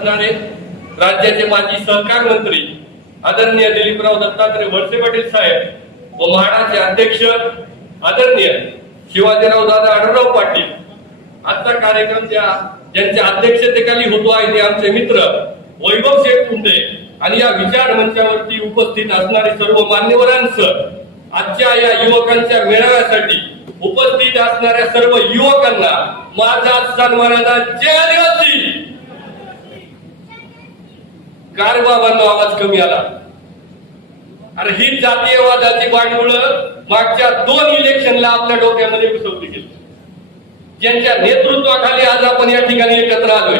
असणारे राज्याचे माजी सहकार मंत्री आदरणीय दिलीपराव दत्तात्रय वळसे पाटील साहेब व म्हाडाचे अध्यक्ष आदरणीय शिवाजीराव दादा आढळराव पाटील. आजचा कार्यक्रम त्या ज्यांच्या अध्यक्षतेखाली होतो आहे ते आमचे मित्र वैभव शेठ कुंडे आणि या विचार मंचावरती उपस्थित असणारे सर्व मान्यवरांसह आजच्या या युवकांच्या मेळाव्यासाठी उपस्थित असणाऱ्या सर्व युवकांना माझा सन्मानाचा जय आदिवासी कार बाबांना आवाज कमी आला. अरे ही जातीयवादाची बांडमुळ मागच्या दोन इलेक्शनला आपल्या डोक्यामध्ये घुसवली गेली. ज्यांच्या नेतृत्वाखाली आज आपण या ठिकाणी एकत्र आलोय.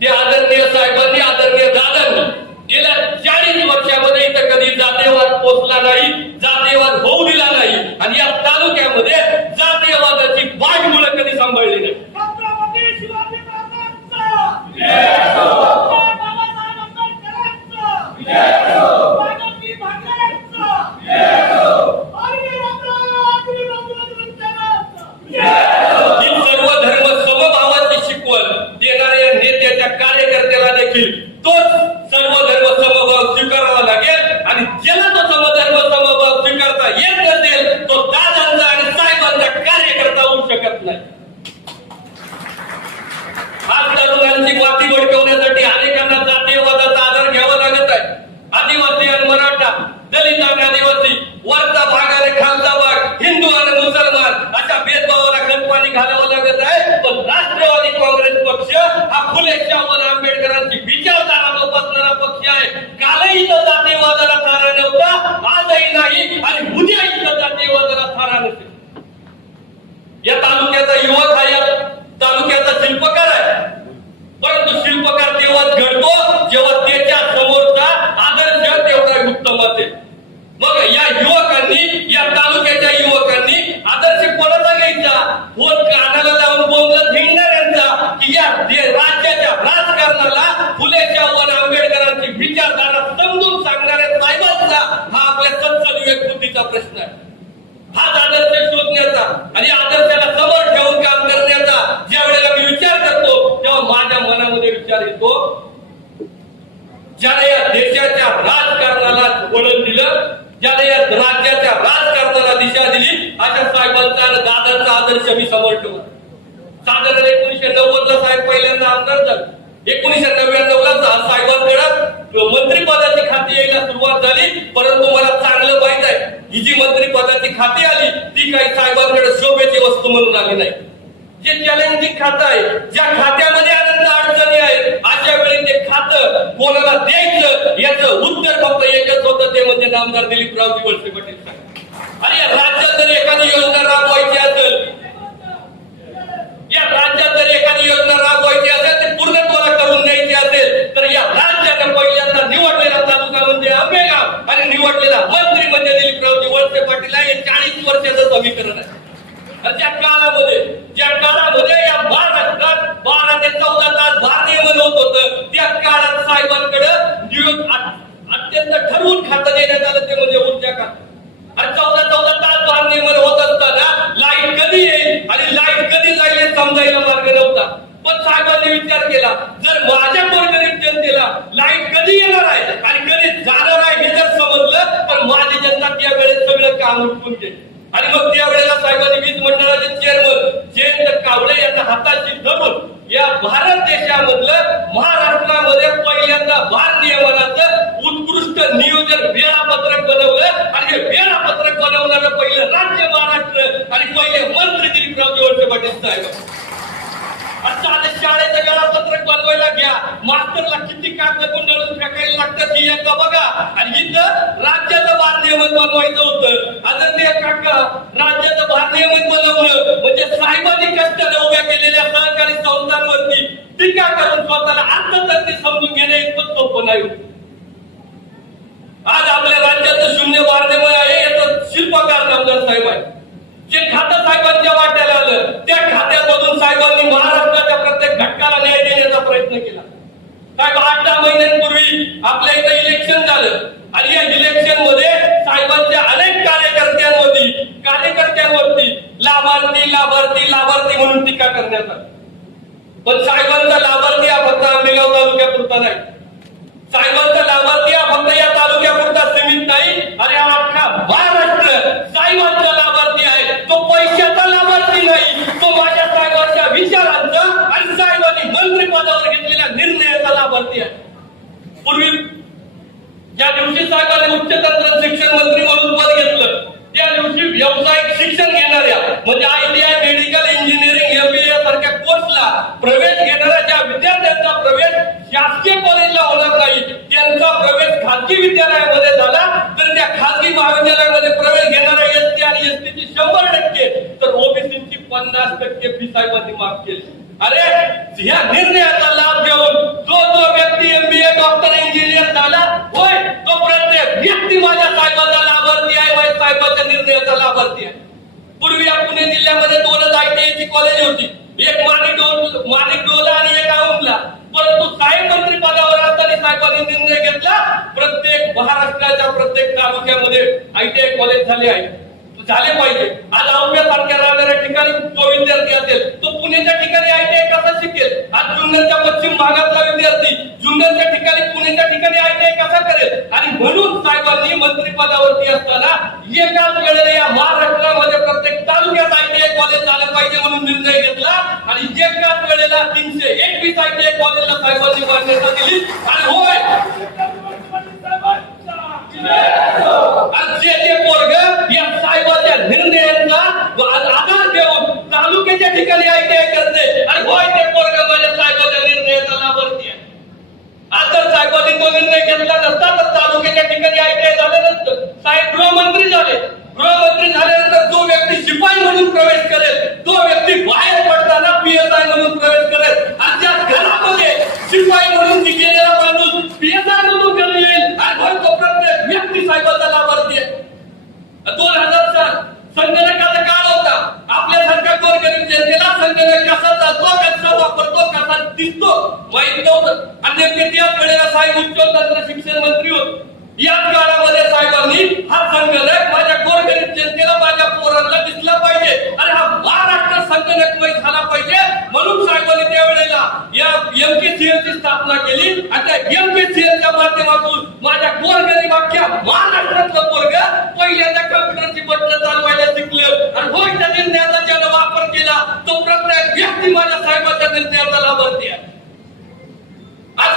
ते आदरणीय साहेबांनी आदरणीय दादांनी गेल्या चाळीस वर्षामध्ये इथं कधी जातीयवाद पोचला नाही जातीयवाद होऊ दिला नाही आणि या तालुक्यामध्ये जातीयवादाची बांडमुळ कधी सांभाळली नाही. देखील तोच सर्व धर्म समभाव स्वीकारावा लागेल आणि ज्याला तो समधर्म समभाव स्वीकारता येत नसेल तो दादांचा आणि साहेबांचा कार्यकर्ता होऊ शकत नाही. आज तरुणांची माती भडकवण्यासाठी अनेकांना जातीयवादाचा आधार घ्यावा लागत आहे. आदिवासी आणि मराठा दलित आणि आदिवासी वरचा भाग आणि खालचा भाग हिंदू आणि मुसलमान अशा भेदभावाला खतपाणी घालावं लागत आहे. पण राष्ट्रवादी काँग्रेस पक्ष हा फुले शाहू आणि आंबेडकरांची विचारधारा जोपासणारा पक्ष आहे कालही इथं जातीयवादाला थारा नव्हता आजही नाही आणि उद्या इथं जातीयवादाला थारा नसेल या तालुक्याचा युवक हा या तालुक्याचा शिल्पकार आहे परंतु शिल्पकार तेव्हाच घडतो जेव्हा त्याच्या समोरचा आदर्श तेवढा उत्तम असेल मग या युवकांनी या तालुक्याच्या युवकांनी आदर्श कोणाचा घ्यायचा फोन कानाला लावून बोंबलत हिंडणाऱ्यांचा की या दे- राज्याच्या राजकारणाला फुले शाहू आणि आंबेडकरांची विचारधारा समजून सांगणाऱ्या साहेबांचा हा आपल्या संसद विवेक बुद्धीचा प्रश्न आहे हाच आदर्श शोधण्याचा आणि आदर्शाला समोर ठेवून काम करण्याचा ज्या वेळेला मी विचार करतो तेव्हा माझ्या मनामध्ये विचार येतो. ज्याने या देशाच्या राजकारणाला वळण दिलं ज्याने या राज्याच्या राजकारणाला दिशा दिली अशा साहेबांचा आणि दादांचा आदर्श मी समोर ठेवला. साधारण एकोणीशे नव्वद ला साहेब पहिल्यांदा आमदार झाले. एकोणीशे नव्याण्णव ला मंत्रिपदाची मंत्रिपदाची खाती यायला सुरुवात झाली परंतु मला चांगलं माहीत आहे ही जी मंत्रिपदाची खाती आली ती काही साहेबांकडे शोभेची वस्तू म्हणून आली नाही. जे चॅलेंजिंग खातं आहे ज्या खात्यामध्ये अनंत अडचणी आहेत अशा वेळी ते खातं कोणाला द्यायचं याचं उत्तर फक्त एकच होतं ते म्हणजे नामदार दिलीपरावजी वळसे पाटील साहेब. आणि राज्यात जर एखादी योजना राबवायची असेल या राज्यात जर एखादी योजना राबवायची असेल ते पूर्णत्वाला करून द्यायची असेल तर या राज्याने पहिल्यांदा निवडलेला तालुका म्हणजे आंबेगाव आणि निवडलेला मंत्री म्हणजे दिलीपरावजी वळसे पाटील आहे हे चाळीस वर्षाचं समीकरण आहे आणि त्या काळामध्ये ज्या काळामध्ये या महाराष्ट्रात बारा ते चौदा तास भारतीयमध्ये होत होत त्या काळात साहेबांकडे नियोग अत्यंत ठरवून खातं देण्यात आलं ते म्हणजे ऊर्जा खातं. आणि चौदा चौदा तास भारतीयमध्ये होत असताना लाइट कधी येईल आणि लाइट कधी जाईल हे समजायला मार्ग नव्हता. पण साहेबांनी विचार केला जर माझ्या गोरगरीब जनतेला लाइट कधी येणार आहे आणि कधी जाणार आहे हे जर समजलं तर माझी जनता त्यावेळेस सगळं काम उठून घेईल. आणि मग त्यावेळेला साहेबांनी वीज मंडळाचे चेअरमन जयंत कावळे यांच्या हाताची धरून या भारत देशामधलं महाराष्ट्रामध्ये पहिल्यांदा भार नियमनाचं उत्कृष्ट नियोजन वेळापत्रक बनवलं. आणि हे वेळापत्रक बनवणारं पहिलं राज्य महाराष्ट्र आणि पहिले मंत्री दिलीपरावजी वळसे पाटील साहेब. आता शाळेचं वेळापत्रक बनवायला घ्या. मास्टरला किती कागद गुंडाळून फेकायला लागतात ही एकदा बघा. आणि इथं राज्याचं भार नियमन बनवायचं होतं. आता राज्याचं भारनियमन बनवलं म्हणजे साहेबांनी कष्टाने उभ्या केलेल्या सहकारी संस्थांवरती टीका करून स्वतःला अर्थतज्ञ समजून घेणे इतकं सोपं नाही. आज आपल्या राज्याचं शून्य भारनियमन आहे याचं शिल्पकार नामदार साहेब आहे जे खातं साहेबांच्या वाट्याला आलं त्या खात्यामधून साहेबांनी महाराष्ट्राच्या प्रत्येक घटकाला न्याय देण्याचा प्रयत्न केला. साहेब आठ दहा महिन्यांपूर्वी आपल्या इथं इलेक्शन झालं. आणि या इलेक्शनमध्ये साहेबांच्या देतात. पण साहेबांचा लाभार्थी हा फक्त आंबेगाव तालुक्यापुरता नाही साहेबांचा लाभार्थी हा फक्त या तालुक्यापुरता सीमित नाही अरे अख्खा महाराष्ट्र साहेबांचा लाभार्थी आहे. तो पैशाचा लाभार्थी नाही तो माझ्या साहेबांच्या विचारांचा आणि साहेबांनी मंत्री पदावर घेतलेल्या निर्णयाचा लाभार्थी आहे. पूर्वी ज्या दिवशी साहेबांनी उच्च तंत्र शिक्षण पन्नास टक्के फी साहेबांनी माफ केली. अरे ह्या निर्णयाचा लाभ घेऊन जो जो व्यक्ती एमबीए डॉक्टर इंजिनियर झाला होय तो प्रत्येक व्यक्ती माझ्या साहेबाचा लाभार्थी आहे माझ्या साहेबाच्या निर्णयाचा लाभार्थी आहे. पूर्वी या पुणे जिल्ह्यामध्ये दोनच आयटीआयची कॉलेज होती. एक माणिक डोल माणिक डोला आणि एक औंधला परंतु साहेब मंत्री पदावर असताना साहेबांनी निर्णय घेतला प्रत्येक महाराष्ट्राच्या प्रत्येक तालुक्यामध्ये आयटीआय कॉलेज झाले आहे. झाले पाहिजे. आज सारख्या राहणाऱ्या ठिकाणी जो विद्यार्थी असेल तो पुण्याच्या ठिकाणी आयटीआय कसा शिकेल? आज जुन्नरच्या पश्चिम भागातला विद्यार्थी जुन्नरच्या ठिकाणी पुण्याच्या ठिकाणी आयटीआय कसा करेल? आणि म्हणून साहेबांनी मंत्रिपदावरती असताना एकाच वेळेला या महाराष्ट्रामध्ये प्रत्येक तालुक्यात आयटीआय कॉलेज झालं पाहिजे म्हणून निर्णय घेतला. आणि एकाच वेळेला तीनशे एकवीस आयटीआय कॉलेजला साहेबांनी मान्यता दिली. आणि होय! fica ali medically आणि वेळेला साहेब उच्च तंत्र शिक्षण मंत्री होते. याच काळामध्ये साहेबांनी हा संगणक माझ्या गोरगरीब जनतेला माझ्या पोरांना दिसला पाहिजे. आणि हा महाराष्ट्र संगणकमय झाला पाहिजे. म्हणून साहेबांनी त्यावेळेला या एमकेसीएल ची स्थापना केली. आणि त्या एमकेसीएल च्या माध्यमातून माझ्या गोरगरीब अख्ख्या महाराष्ट्रातलं पोरग पहिल्यांदा कम्प्युटरची बटणं चालवायला शिकलं. आणि होय त्या निर्णयाचा ज्यानं वापर केला तो प्रत्येक व्यक्ती माझ्या साहेबांच्या निर्णयाचा लाभार्थी आहे.